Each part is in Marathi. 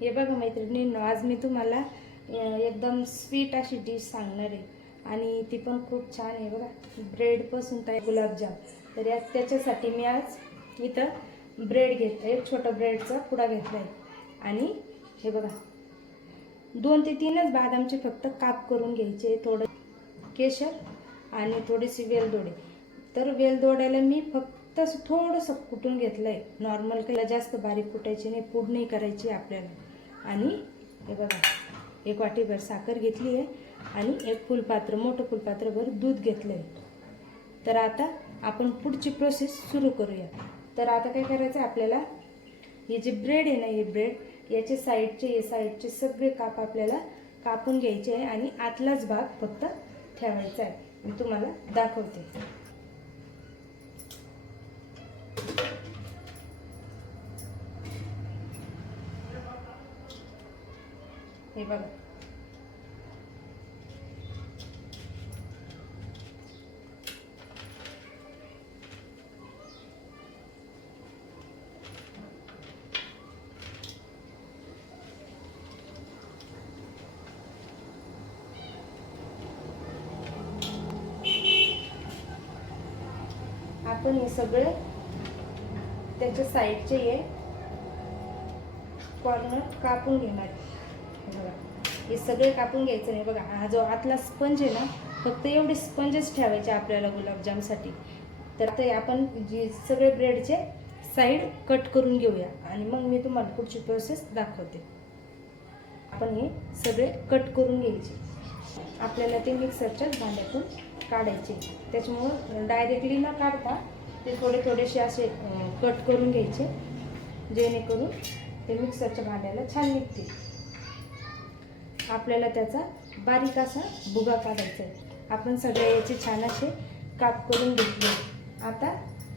हे बघा मैत्रिणींनो आज मी तुम्हाला एकदम स्वीट अशी डिश सांगणार आहे. आणि ती पण खूप छान आहे बघा. ब्रेडपासून तयार गुलाबजाम. तर या त्याच्यासाठी मी आज इथं ब्रेड घेतलं आहे छोटा ब्रेडचा पुडा घेतला आहे आणि हे बघा. दोन ते तीनच बादामचे फक्त काप करून घ्यायचे. थोडं केशर आणि थोडेसे वेलदोडे. तर वेलदोड्याला मी फक्त थोडंसं कुटून घेतलं आहे नॉर्मल काही जास्त बारीक कुटायची नाही. पूड नाही करायची आपल्याला. आणि हे बघा एक वाटीभर साखर घेतली आहे आणि एक फुलपात्र मोठं फुलपात्रभर दूध घेतलं आहे तर आता आपण पुढची प्रोसेस सुरू करूया. तर आता काय करायचं आहे आपल्याला? हे जे ब्रेड आहे ना हे ब्रेड याचे साईडचे हे साईडचे सगळे काप आपल्याला कापून घ्यायचे आहे आणि आतलाच भाग फक्त ठेवायचा आहे. मी तुम्हाला दाखवते. हे बघा. आपण हे सगळे त्याच्या साईडचे हे कॉर्नर कापून घेणार. हे सगळे कापून घ्यायचं नाही. बघा हा जो आतला स्पंज आहे ना फक्त एवढे स्पंजच ठेवायचे आपल्याला गुलाबजामसाठी. तर ते आपण जे सगळे ब्रेडचे साईड कट करून घेऊया. आणि मग मी तुम्हाला पुढची प्रोसेस दाखवते. आपण हे सगळे कट करून घ्यायचे. आपल्याला ते मिक्सरच्याच भांड्यातून काढायचे. त्याच्यामुळं डायरेक्टली न काढता ते थोडे थोडेसे असे कट करून घ्यायचे. जेणेकरून ते मिक्सरच्या भांड्याला छान निघते आपल्याला त्याचा बारीक असा भुगा काढायचा आहे. आपण सगळे याचे छान असे काप करून घेतले. आता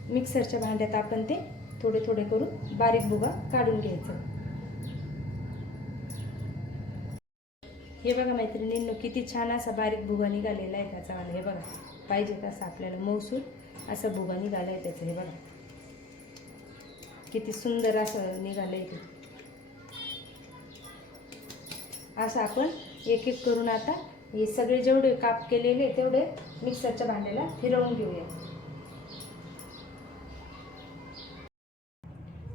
मिक्सरच्या भांड्यात आपण ते थोडे थोडे करून बारीक भुगा काढून घ्यायचं. हे बघा मैत्रिणींनो किती छान असा बारीक भुगा निघालेला आहे त्याचा. मला हे बघा पाहिजे तसा आपल्याला मौसूल असा भुगा निघाला आहे त्याचं. हे बघा किती सुंदर असं निघालं आहे ते. असं आपण एक एक करून आता हे सगळे जेवढे काप केलेले तेवढे मिक्सरच्या भांड्याला फिरवून घेऊया.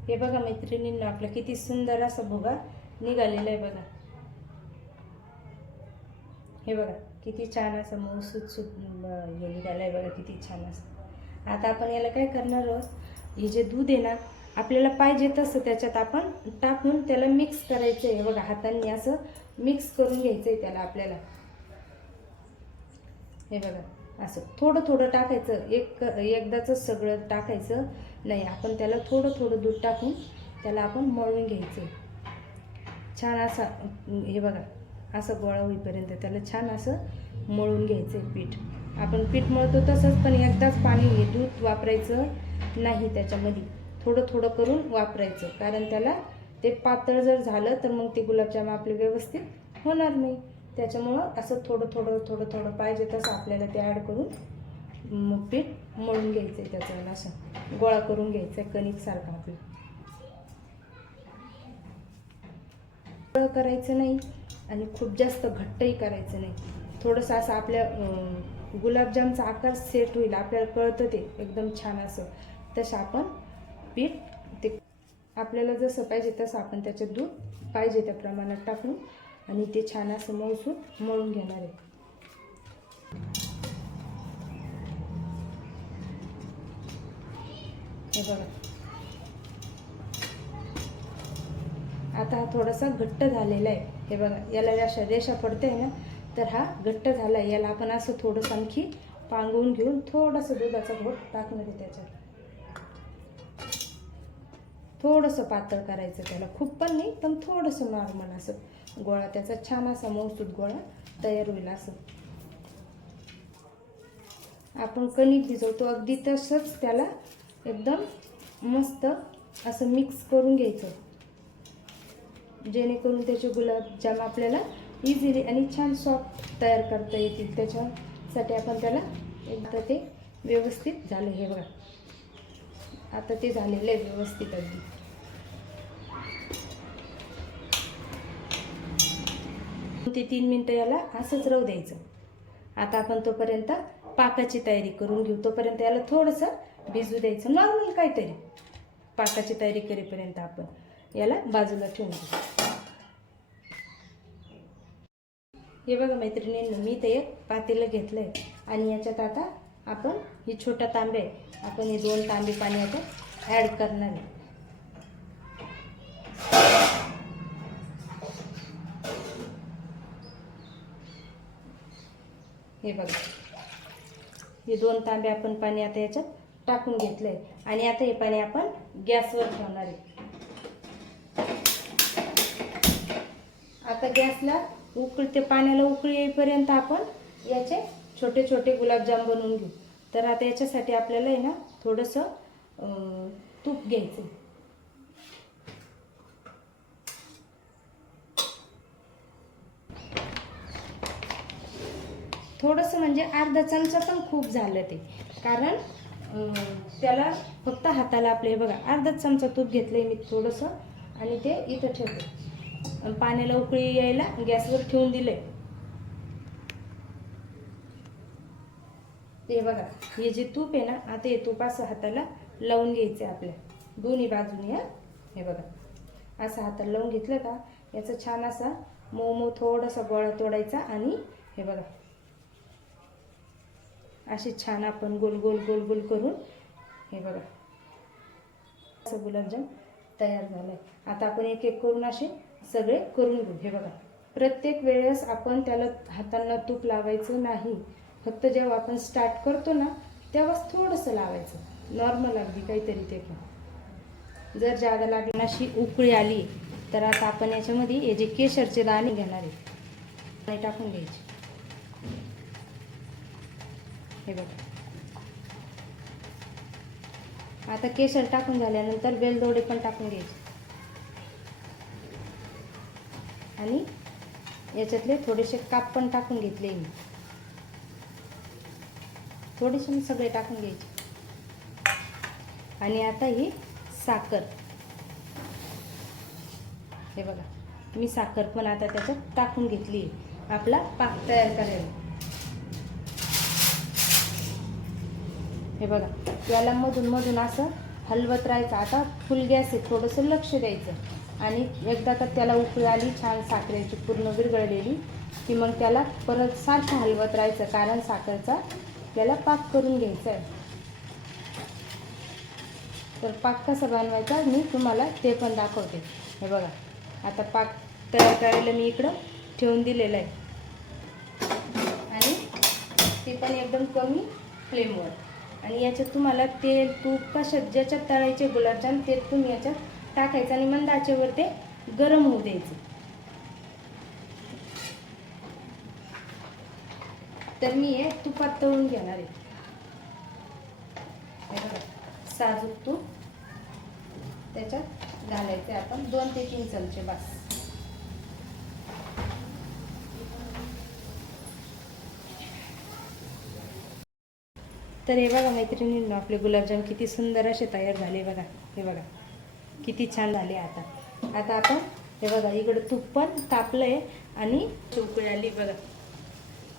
हे बघा मैत्रिणींना आपला किती सुंदर असा भोगा निघालेला आहे बघा. हे बघा किती छान असं मऊसूत सुत हे निघालं आहे बघा किती छान असं. आता आपण याला काय करणार आहोत? हे जे दूध आहे ना आपल्याला पाहिजे तसं त्याच्यात आपण टाकून त्याला मिक्स करायचं आहे बघा हातांनी असं मिक्स करून घ्यायचं आहे त्याला आपल्याला. हे बघा असं थोडं थोडं टाकायचं. एक एकदाचं सगळं टाकायचं. नाही आपण त्याला थोडं थोडं दूध टाकून त्याला आपण मळून घ्यायचं छान असा हे बघा असं गोळा होईपर्यंत त्याला छान असं मळून घ्यायचं आहे पीठ. आपण पीठ मळतो तसंच पण एकदाच पाणी हे दूध वापरायचं नाही त्याच्यामध्ये. थोडं थोडं करून वापरायचं कारण त्याला ते पातळ जर झालं तर मग ते गुलाबजाम आपले व्यवस्थित होणार नाही. त्याच्यामुळं असं थोडं थोडं थोडं थोडं पाहिजे तसं आपल्याला ते ॲड करून मग पीठ मळून घ्यायचं आहे त्याचं असं गोळा करून घ्यायचं आहे कणिकसारखं आपलं. गोळा करायचं नाही आणि खूप जास्त घट्टही करायचं नाही. थोडंसं असं आपल्या गुलाबजामचा आकार सेट होईल आपल्याला कळतं ते एकदम छान असं. तसं आपण पीठ ते आपल्याला जसं पाहिजे तसं आपण त्याच्यात दूध पाहिजे त्या प्रमाणात टाकून आणि ते छान असं मऊसून मळून घेणार आहे. हे बघा. आता हा थोडासा घट्ट झालेला आहे. हे बघा याला अशा रेषा पडते ना तर हा घट्ट झाला आहे. याला आपण असं थोडंसं आणखी पांगवून घेऊन थोडंसं दुधाचा घोट टाकणार आहे त्याच्यात. थोडंसं पातळ करायचं त्याला. खूप पण नाही पण थोडंसं नॉर्मल असं. गोळा त्याचा छान असा मौसूद गोळा तयार होईल असं. आपण कणिक भिजवतो अगदी तसंच त्याला एकदम मस्त असं मिक्स करून घ्यायचं. जेणेकरून त्याचे गुलाबजाम आपल्याला इझिली आणि छान सॉफ्ट तयार करता येतील. त्याच्यासाठी आपण त्याला एकदा ते व्यवस्थित झालं. हे बघा. आता ते झालेलं आहे व्यवस्थित अगदी. ते तीन मिनटं याला असंच राहू द्यायचं. आता आपण तोपर्यंत पाकाची तयारी करून घेऊ. तोपर्यंत याला थोडंसं भिजू द्यायचं. नॉर्मल काहीतरी. पाकाची तयारी करेपर्यंत आपण याला बाजूला ठेवून घेऊ हे बघा मैत्रिणींना मी ते एक पातेलं घेतलं आहे आणि याच्यात आता आपण ही छोटा तांबे आहे. आपण हे दोन तांबे पाणी आता ॲड करणार आहे. हे बघा. हे दोन तांबे आपण पाणी आता याच्यात टाकून घेतलंय. आणि आता हे पाणी आपण गॅसवर ठेवणार आहे. आता गॅसला उकळते पाण्याला उकळी येईपर्यंत आपण याचे छोटे छोटे गुलाबजाम बनवून घेऊ. तर आता याच्यासाठी आपल्याला आहे ना थोडंसं तूप घ्यायचं थोडंसं म्हणजे अर्धा चमचा पण खूप झालं ते. कारण त्याला फक्त हाताला आपले बघा अर्धा चमचा तूप घेतलंय मी थोडंसं आणि ते इथं ठेवते. पाण्याला उकळी यायला गॅसवर ठेवून आहे ते बघा हे जे तूप आहे ना आता हे तूप असं हाताला लावून घ्यायचं आहे आपल्या. दोन्ही बाजूनी हा? हे बघा. असं हाताला लावून घेतलं का याचा छान असा मऊ मऊ थोडासा गोळा तोडायचा आणि हे बघा. असे छान आपण गोल गोल गोल गोल करून हे बघा. असं गुलाबजाम तयार झालं आहे आता आपण एक एक करून असे सगळे करून घेऊ. हे बघा. प्रत्येक वेळेस आपण त्याला हातांना तूप लावायचं नाही. फक्त जेव्हा आपण स्टार्ट करतो ना तेव्हाच थोडंसं लावायचं. नॉर्मल अगदी काहीतरी ते पण. जर जादा लागली अशी उकळी आली तर आता आपण याच्यामध्ये हे जे केशरचे दाणे घेणार आहे दाणे टाकून घ्यायचे. हे बघा. आता केशर टाकून झाल्यानंतर वेलदोडे पण टाकून घ्यायचे. आणि याच्यातले थोडेसे काप पण टाकून घेतले मी. थोडेसे सगळे टाकून घ्यायचे. आणि आता ही साखर. हे बघा मी साखर पण आता त्याच्यात टाकून घेतली. आपला पाक तयार करायला हे बघा याला मधून मधून असं हलवत राहायचं. आता फुल गॅस आहे थोडंसं लक्ष द्यायचं. आणि एकदा का त्याला उकळी आली छान साखरेची पूर्ण विरघळलेली की मग त्याला परत सारखं हलवत राहायचं कारण साखरेचा आपल्याला पाक करून घ्यायचा आहे. तर पाक कसा बनवायचा मी तुम्हाला ते पण दाखवते. हे बघा आता पाक तयार करायला मी इकडं ठेवून दिलेलं आहे. आणि ते पण एकदम कमी फ्लेमवर. आणि याच्यात तुम्हाला तेल तूप कशात ज्याच्यात तळायचे गुलाबजाम ते तुम्ही याच्यात टाकायचं आणि मंदाच्यावर ते गरम होऊ द्यायचं. तर मी हे तुपात तळून घेणार आहे. बघा साजूक तूप त्याच्यात घालायचे आपण दोन ते तीन चमचे बस. तर हे बघा मैत्रिणींनो आपले गुलाबजाम किती सुंदर असे तयार झाले बघा. हे बघा किती छान झाले आता. आता आपण हे बघा इकडं तूप पण तापलंय आणि चौकळी आली बघा.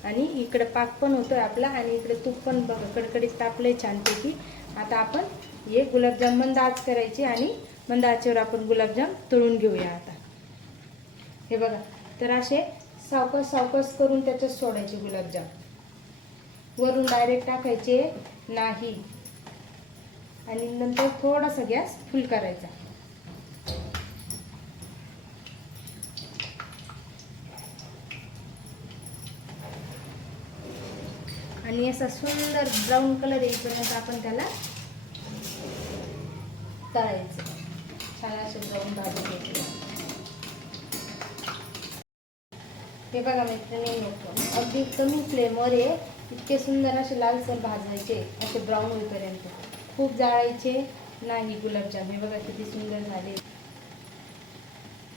आणि इकडं पाक पण होतोय आपला आणि इकडे तूप पण बघ कडकडीत तापलंय छानपैकी. आता आपण हे गुलाबजाम मंद आच करायचे आणि मंद आचेवर आपण गुलाबजाम तळून घेऊया आता. हे बघा तर असे सावकस सावकस करून त्याच्यात सोडायचे गुलाबजाम. वरून डायरेक्ट टाकायचे नाही. आणि नंतर थोडासा गॅस फुल करायचा. आणि असा सुंदर ब्राऊन कलर येईपर्यंत आपण त्याला तळायचं. छान असे ब्राऊन भाजी घ्यायचे हे बघा मैत्रिणी अगदी कमी फ्लेमवर आहे इतके सुंदर असे लालसर भाजायचे असे ब्राऊन होईपर्यंत. खूप जाळायचे नाही गुलाबजाम. हे बघा किती सुंदर झाले.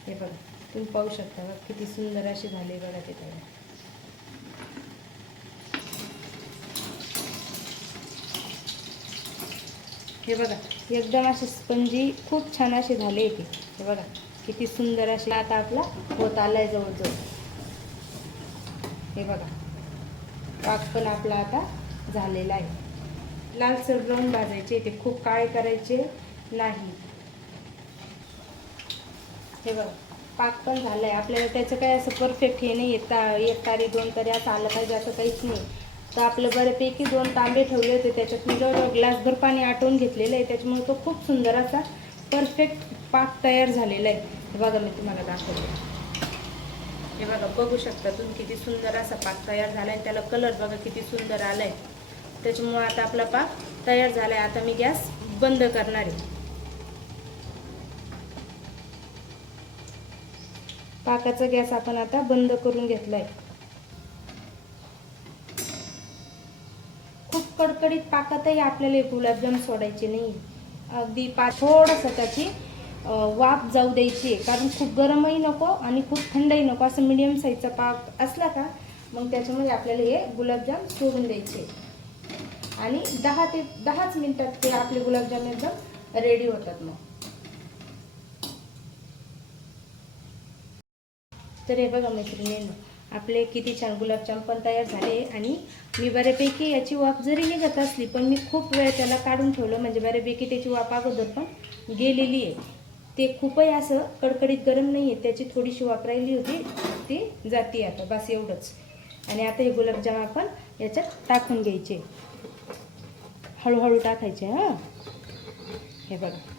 हे बघा. तुम्ही पाहू शकता बघा किती सुंदर असे झाले बघा ते तयार. हे बघा एकदम असे स्पंजी खूप छान असे झाले ते हे बघा किती सुंदर असे आता आपला होत आलाय जवळजवळ. हे बघा पाक पण आपला आता झालेला आहे. लालसर ब्राऊन भाजायचे ते खूप काळे करायचे नाही. हे बघा पाक पण झालं आहे आपल्याला त्याचं काय असं परफेक्ट हे नाही येता एक तारी दोन तारी असं आलं पाहिजे असं काहीच नाही. तर आपलं बऱ्यापैकी दोन तांबे ठेवले होते. त्याच्यात मी जवळजवळ ग्लासभर पाणी आटवून घेतलेलं आहे. त्याच्यामुळे तो खूप सुंदर असा परफेक्ट पाक तयार झालेला आहे. बघा मी तुम्हाला दाखवते. हे बघा बघू शकता तुम्ही किती सुंदर असा पाक तयार झाला आहे त्याला कलर बघा किती सुंदर आला आहे त्याच्यामुळे आता आपला पाक तयार झाला आहे आता मी गॅस बंद करणार आहे. पाकाचा गॅस आपण आता बंद करून घेतला आहे कडकडीत पाकातही आपल्याला हे गुलाबजाम सोडायचे नाही. अगदी पा थोडंसं त्याची वाफ जाऊ द्यायची आहे. कारण खूप गरमही नको आणि खूप थंडही नको. असं मिडियम साईजचा पाक असला का मग त्याच्यामध्ये आपल्याला हे गुलाबजाम सोडून द्यायचे आणि दहा ते दहाच मिनिटात ते आपले गुलाबजाम एकदम रेडी होतात मग. तर हे बघा मैत्रिणींनो आपले किती छान गुलाबजाम पण तयार झाले आणि मी बऱ्यापैकी याची वाफ जरी निघत असली पण मी खूप वेळ त्याला काढून ठेवलं. म्हणजे बऱ्यापैकी त्याची वाफ अगोदर पण गेलेली आहे. ते खूपही असं कडकडीत गरम नाही आहे त्याची थोडीशी वाफ राहिली होती ती जाती आता. बस एवढंच. आणि आता हे गुलाबजाम आपण याच्यात टाकून घ्यायचे. हळूहळू टाकायचे हां. हे बघा.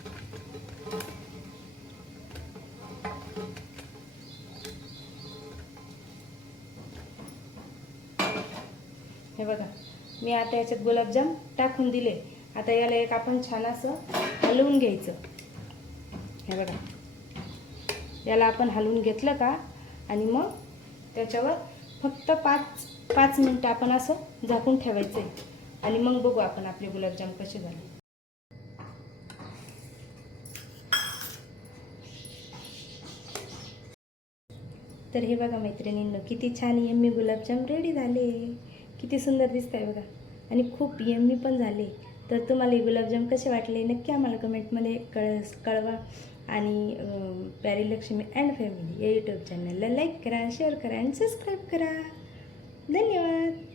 हे बघा मी आता याच्यात गुलाबजाम टाकून दिले. आता याला एक आपण छान असं हलवून घ्यायचं. हे बघा याला आपण हलवून घेतलं का? आणि मग त्याच्यावर फक्त पाच पाच मिनटं आपण असं झाकून ठेवायचं आहे आणि मग बघू आपण आपले गुलाबजाम कसे झाले. तर हे बघा मैत्रिणींनो किती छान यम्मी गुलाबजाम रेडी झाले. किती सुंदर दिसत आहे बघा. आणि खूप यम्मी पण झाले. तर तुम्हाला हे गुलाबजाम कसे वाटले? नक्की आम्हाला कमेंटमध्ये कळ कळवा. आणि प्यारी लक्ष्मी अँड फॅमिली या यूट्यूब चॅनलला लाईक करा शेअर करा आणि सबस्क्राईब करा. धन्यवाद.